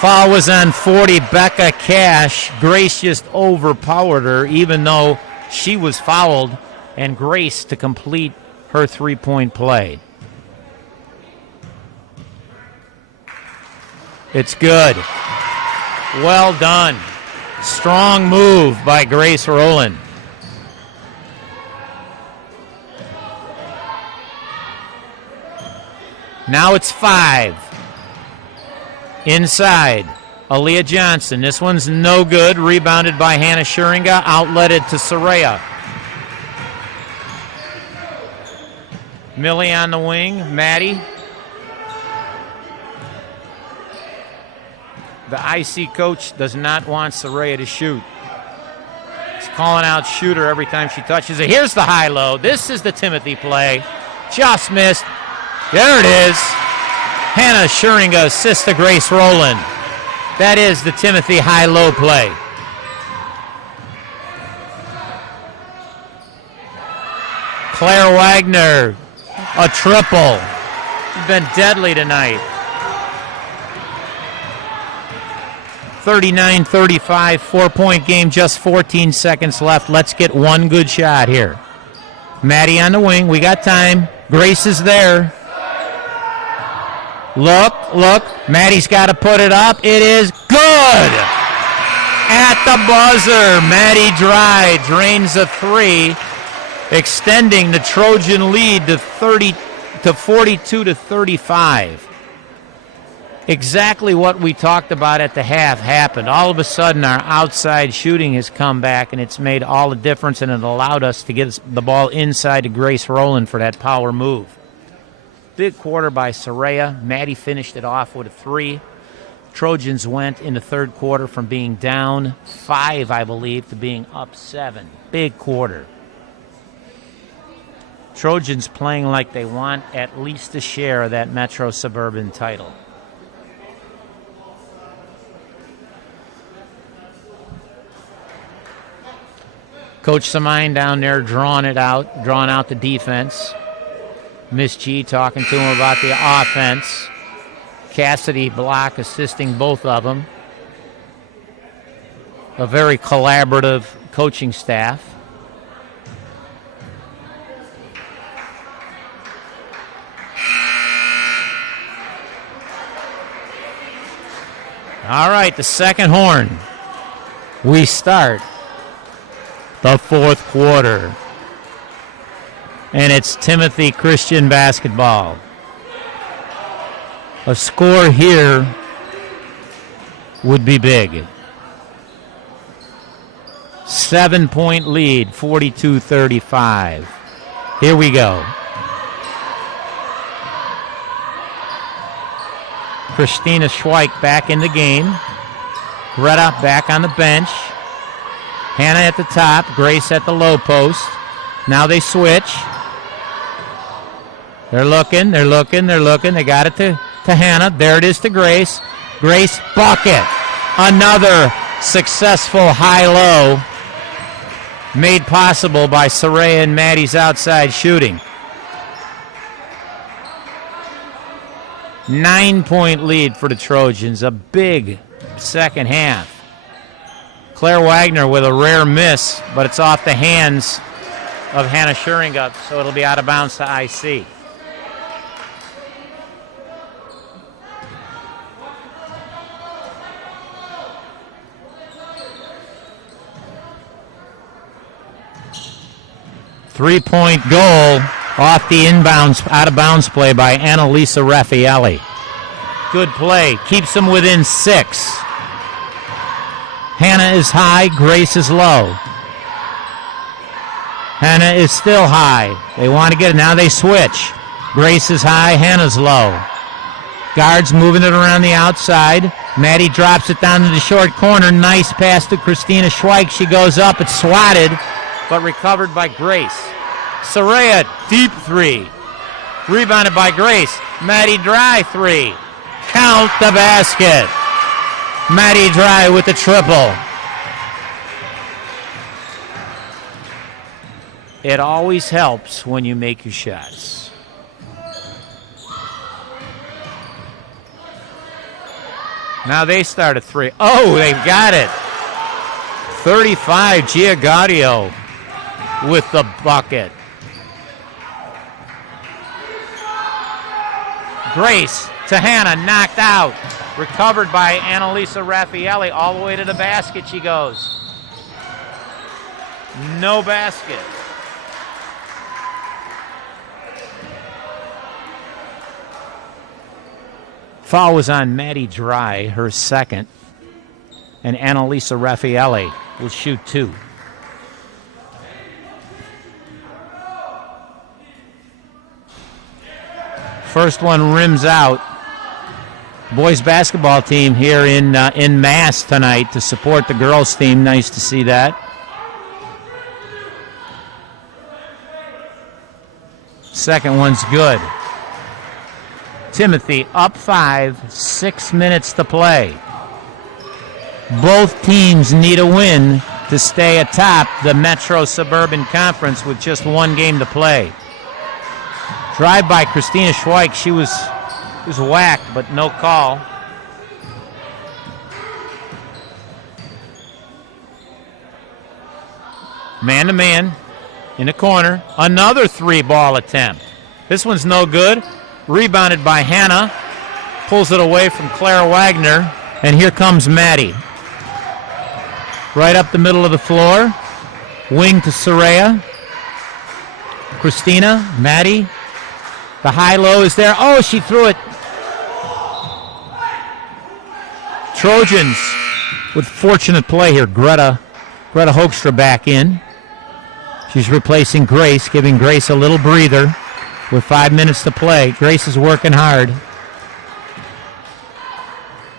Foul was on 40, Becca Cash. Grace just overpowered her even though she was fouled. And Grace to complete her three-point play. It's good. Well done. Strong move by Grace Rowland. Now it's 5. Inside, Aaliyah Johnson. This one's no good. Rebounded by Hannah Schuringa. Outletted to Soraya. Millie on the wing. Maddie. The IC coach does not want Soraya to shoot. He's calling out shooter every time she touches it. Here's the high-low. This is the Timothy play. Just missed. There it is. Hannah Schuringa assists to Grace Rowland. That is the Timothy high-low play. Claire Wagner, a triple. She's been deadly tonight. 39-35, 4-point game, just 14 seconds left. Let's get one good shot here. Maddie on the wing. We got time. Grace is there. Look. Maddie's got to put it up. It is good. At the buzzer, Maddie Dry drains a 3, extending the Trojan lead to 42-35. Exactly what we talked about at the half happened. All of a sudden, our outside shooting has come back, and it's made all the difference, and it allowed us to get the ball inside to Grace Rowland for that power move. Big quarter by Soraya. Maddie finished it off with a 3. Trojans went in the third quarter from being down 5, I believe, to being up 7. Big quarter. Trojans playing like they want at least a share of that Metro Suburban title. Coach Samine down there drawing out the defense. Miss G talking to him about the offense. Cassidy Block assisting both of them. A very collaborative coaching staff. All right, the second horn. We start the fourth quarter. And it's Timothy Christian basketball. A score here would be big. 7-point lead, 42-35. Here we go. Christina Schweik back in the game. Greta back on the bench. Hannah at the top, Grace at the low post. Now they switch. They're looking. They got it to Hannah. There it is to Grace. Grace bucket. Another successful high-low made possible by Soraya and Maddie's outside shooting. 9-point lead for the Trojans. A big second half. Claire Wagner with a rare miss, but it's off the hands of Hannah Schuringa, so it'll be out of bounds to IC. Three-point goal off the out of bounds play by Annalisa Raffaelli. Good play, keeps them within 6. Hannah is high, Grace is low. Hannah is still high. They want to get it. Now they switch. Grace is high, Hannah's low. Guards moving it around the outside. Maddie drops it down to the short corner. Nice pass to Christina Schweik. She goes up. It's swatted, but recovered by Grace. Soraya, deep three. Rebounded by Grace. Maddie Dry, three. Count the basket. Maddie Dry with the triple. It always helps when you make your shots. Now they start a three. Oh, they've got it. 35, Gia Gaudio with the bucket. Grace to Hannah, knocked out. Recovered by Annalisa Raffaelli. All the way to the basket she goes. No basket. Foul was on Maddie Dry, her second. And Annalisa Raffaelli will shoot two. First one rims out. Boys basketball team here in mass tonight to support the girls team. Nice to see that. Second one's good. Timothy up 5, 6 minutes to play. Both teams need a win to stay atop the Metro Suburban Conference with just one game to play. Drive by Christina Schweik. She was whacked, but no call. Man-to-man in the corner. Another three-ball attempt. This one's no good. Rebounded by Hannah. Pulls it away from Claire Wagner. And here comes Maddie. Right up the middle of the floor. Wing to Soraya. Christina, Maddie. The high-low is there. Oh, she threw it. Trojans with fortunate play here. Greta Hoekstra back in. She's replacing Grace, giving Grace a little breather with 5 minutes to play. Grace is working hard.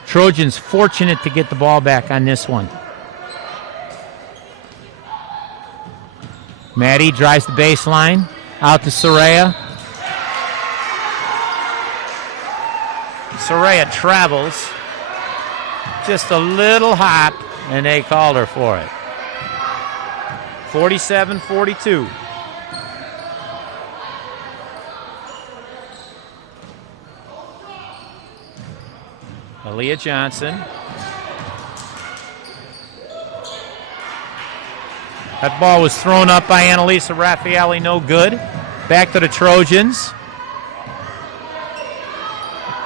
Trojans fortunate to get the ball back on this one. Maddie drives the baseline. Out to Soraya. Soraya travels. Just a little hop, and they called her for it. 47-42. Aaliyah Johnson. That ball was thrown up by Annalisa Raffaelli, no good. Back to the Trojans.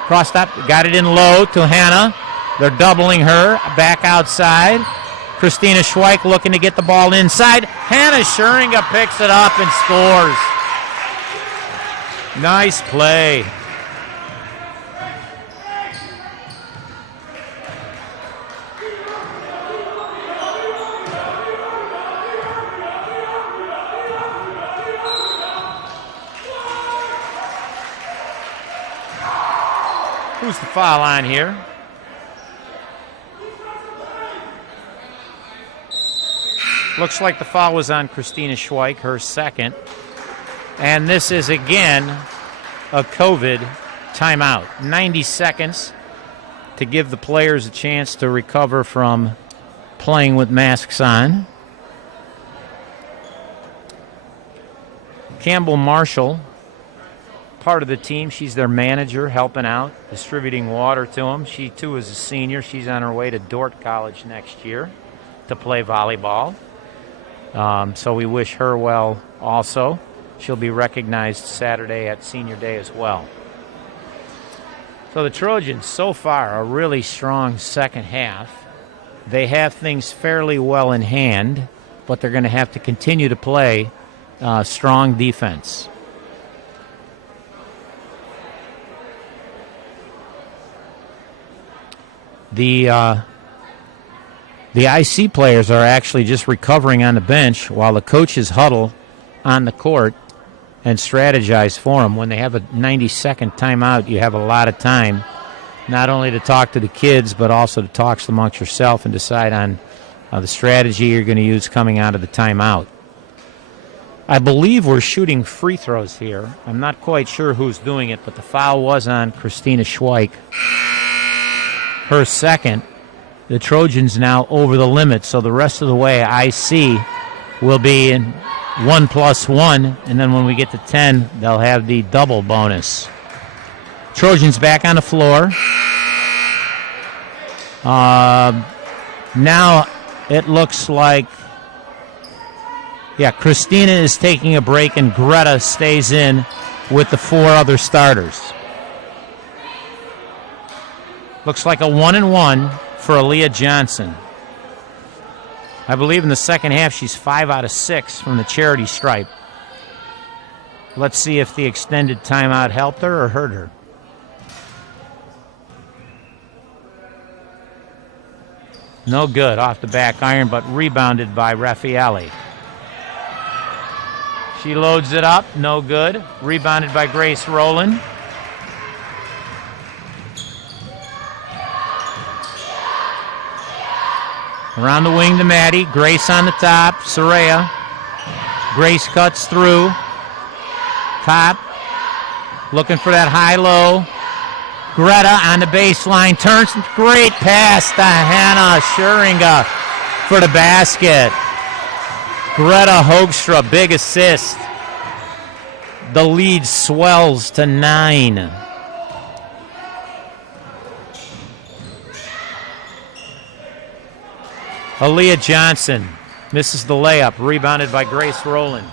Crossed up, got it in low to Hannah. They're doubling her, back outside. Christina Schweik looking to get the ball inside. Hannah Scheringa picks it up and scores. Nice play. Who's the foul on here? Looks like the foul was on Christina Schweik, her second. And this is, again, a COVID timeout. 90 seconds to give the players a chance to recover from playing with masks on. Campbell Marshall, part of the team. She's their manager, helping out, distributing water to them. She, too, is a senior. She's on her way to Dordt College next year to play volleyball. So we wish her well also. She'll be recognized Saturday at Senior Day as well. So the Trojans, so far, a really strong second half. They have things fairly well in hand, but they're going to have to continue to play strong defense. The IC players are actually just recovering on the bench while the coaches huddle on the court and strategize for them. When they have a 90-second timeout, you have a lot of time not only to talk to the kids, but also to talk amongst yourself and decide on the strategy you're going to use coming out of the timeout. I believe we're shooting free throws here. I'm not quite sure who's doing it, but the foul was on Christina Schweik. Her second. The Trojans now over the limit, so the rest of the way IC will be in 1+1, and then when we get to 10, they'll have the double bonus. Trojans back on the floor. Now it looks like, Christina is taking a break and Greta stays in with the 4 other starters. Looks like a 1-1 for Aaliyah Johnson. I believe in the second half she's 5 out of 6 from the charity stripe. Let's see if the extended timeout helped her or hurt her. No good off the back iron, but rebounded by Raffaelli. She loads it up, no good. Rebounded by Grace Rowland. Around the wing to Maddie. Grace on the top. Soraya. Grace cuts through. Top. Looking for that high-low. Greta on the baseline. Turns. Great pass to Hannah Schuringa for the basket. Greta Hoekstra, big assist. The lead swells to 9. Aaliyah Johnson misses the layup, rebounded by Grace Rowland.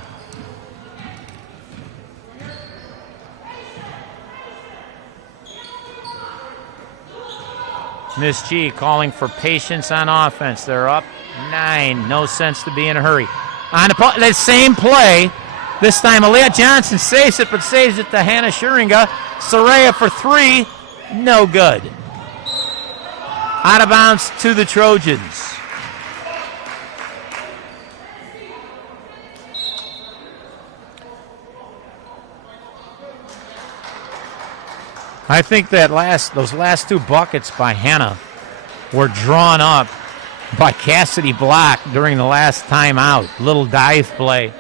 Miss G calling for patience on offense. They're up 9. No sense to be in a hurry. On the same play, this time Aaliyah Johnson saves it, but saves it to Hannah Schuringa. Soraya for 3. No good. Out of bounds to the Trojans. I think that those last 2 buckets by Hannah were drawn up by Cassidy Block during the last timeout. Little dive play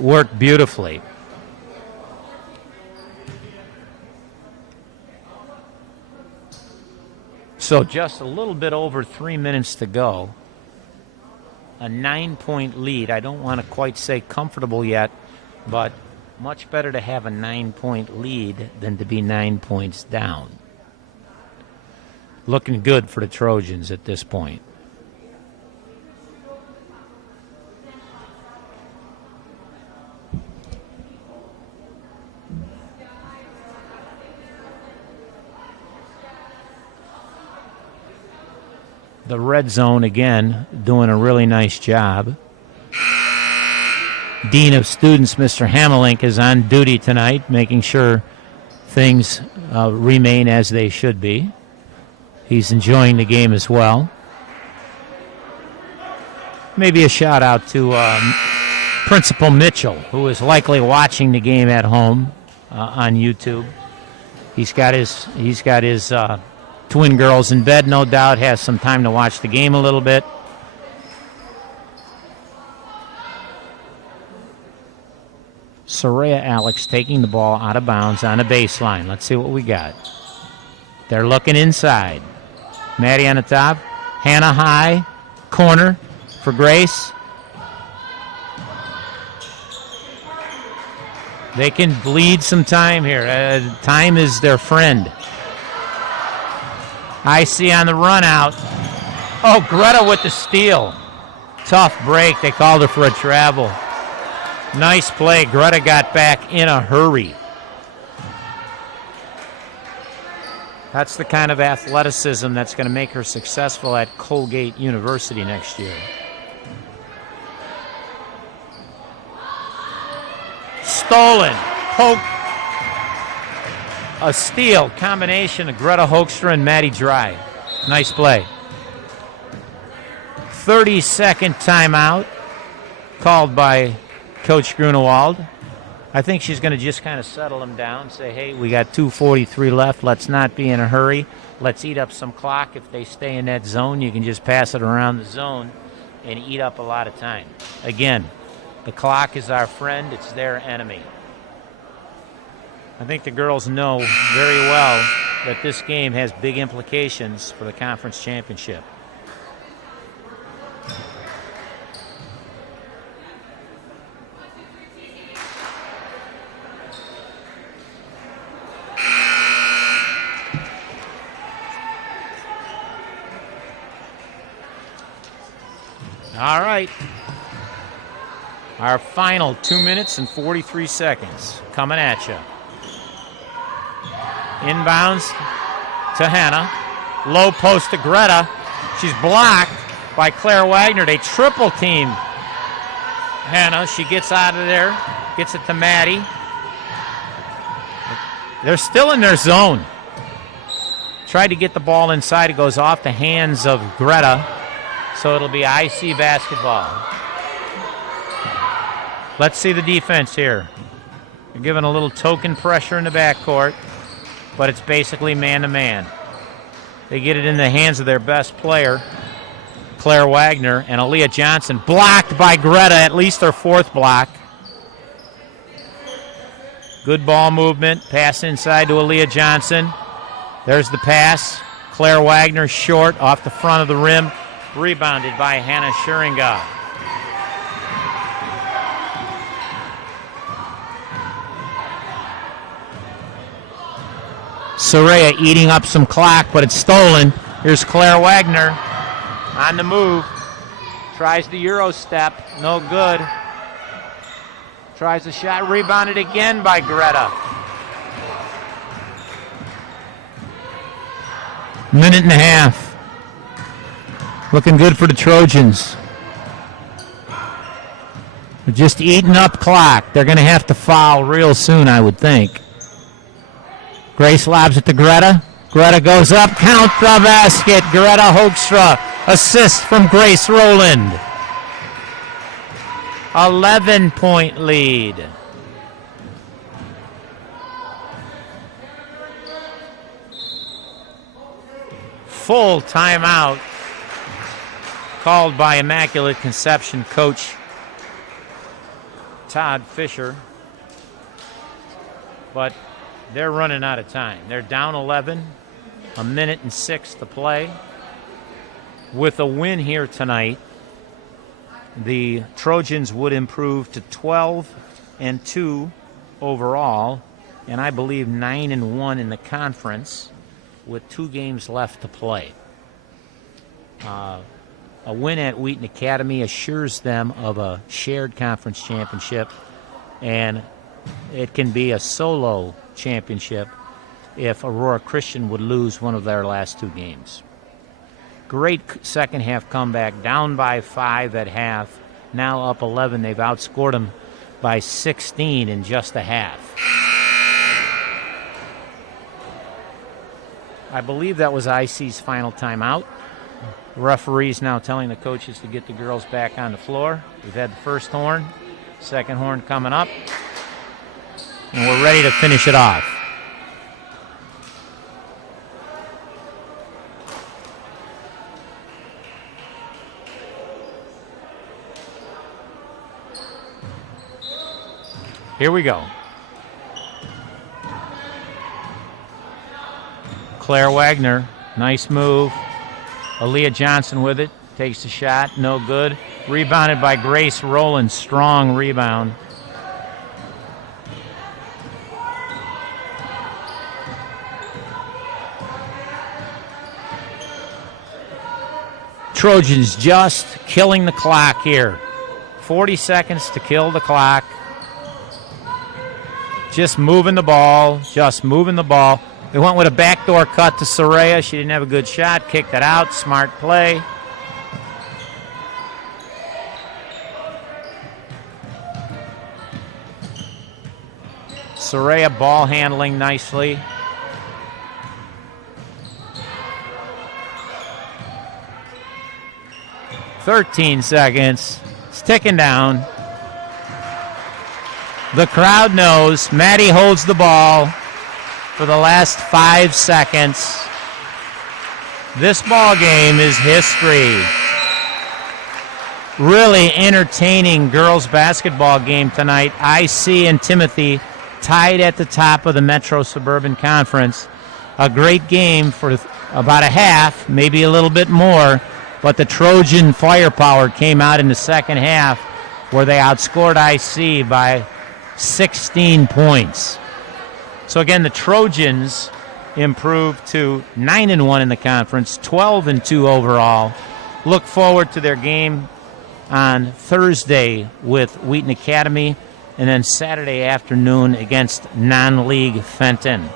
worked beautifully. So just a little bit over 3 minutes to go. A 9-point lead. I don't want to quite say comfortable yet, but much better to have a 9-point lead than to be 9 points down. Looking good for the Trojans at this point. The red zone again doing a really nice job. Dean of Students, Mr. Hamelink, is on duty tonight, making sure things remain as they should be. He's enjoying the game as well. Maybe a shout out to Principal Mitchell, who is likely watching the game at home on YouTube. He's got his twin girls in bed, no doubt, has some time to watch the game a little bit. Soraya Alex taking the ball out of bounds on a baseline. Let's see what we got. They're looking inside. Maddie on the top. Hannah high. Corner for Grace. They can bleed some time here. Time is their friend. IC on the run out. Oh, Greta with the steal. Tough break. They called her for a travel. Nice play. Greta got back in a hurry. That's the kind of athleticism that's going to make her successful at Colgate University next year. Stolen. A steal. Combination of Greta Hoekstra and Maddie Dry. Nice play. 30-second timeout called by Coach Grunewald. I think she's going to just kind of settle them down, say, hey, we got 2:43 left. Let's not be in a hurry. Let's eat up some clock. If they stay in that zone, you can just pass it around the zone and eat up a lot of time. Again, the clock is our friend. It's their enemy. I think the girls know very well that this game has big implications for the conference championship. All right. Our final 2 minutes and 43 seconds coming at you. Inbounds to Hannah. Low post to Greta. She's blocked by Claire Wagner. They triple team Hannah. She gets out of there, gets it to Maddie. They're still in their zone. Tried to get the ball inside. It goes off the hands of Greta. So it'll be IC basketball. Let's see the defense here. They're giving a little token pressure in the backcourt, but it's basically man-to-man. They get it in the hands of their best player, Claire Wagner, and Aaliyah Johnson, blocked by Greta, at least their fourth block. Good ball movement, pass inside to Aaliyah Johnson. There's the pass. Claire Wagner short off the front of the rim. Rebounded by Hannah Scheringa. Soraya eating up some clock, but it's stolen. Here's Claire Wagner on the move. Tries the Euro step. No good. Tries a shot. Rebounded again by Greta. Minute and a half. Looking good for the Trojans. They're just eating up clock. They're going to have to foul real soon, I would think. Grace lobs it to Greta. Greta goes up. Count the basket. Greta Hoekstra. Assist from Grace Rowland. 11-point lead. Full timeout called by Immaculate Conception coach Todd Fisher. But they're running out of time. They're down 11, a minute and 6 to play. With a win here tonight, the Trojans would improve to 12-2 overall, and I believe 9-1 in the conference with 2 games left to play. A win at Wheaton Academy assures them of a shared conference championship, and it can be a solo championship if Aurora Christian would lose one of their last 2 games. Great second half comeback, down by 5 at half, now up 11. They've outscored them by 16 in just a half. I believe that was IC's final timeout. The referee's now telling the coaches to get the girls back on the floor. We've had the first horn, second horn coming up, and we're ready to finish it off. Here we go. Claire Wagner, nice move. Aaliyah Johnson with it, takes the shot, no good. Rebounded by Grace Rowland, strong rebound. Trojans just killing the clock here. 40 seconds to kill the clock. Just moving the ball, They went with a backdoor cut to Soraya. She didn't have a good shot, kicked it out, smart play. Soraya ball handling nicely. "13 seconds. It's ticking down. The crowd knows. Maddie holds the ball for the last 5 seconds. This ball game is history. Really entertaining girls basketball game tonight. IC and Timothy tied at the top of the Metro Suburban Conference. A great game for about a half, maybe a little bit more, but the Trojan firepower came out in the second half where they outscored IC by 16 points. So again, the Trojans improved to 9-1 in the conference, 12-2 overall. Look forward to their game on Thursday with Wheaton Academy, and then Saturday afternoon against non-league Fenton.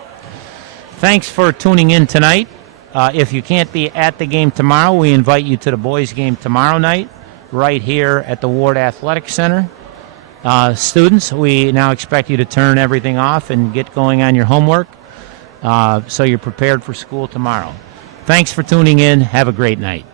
Thanks for tuning in tonight. If you can't be at the game tomorrow, we invite you to the boys' game tomorrow night right here at the Ward Athletic Center. Students, we now expect you to turn everything off and get going on your homework so you're prepared for school tomorrow. Thanks for tuning in. Have a great night.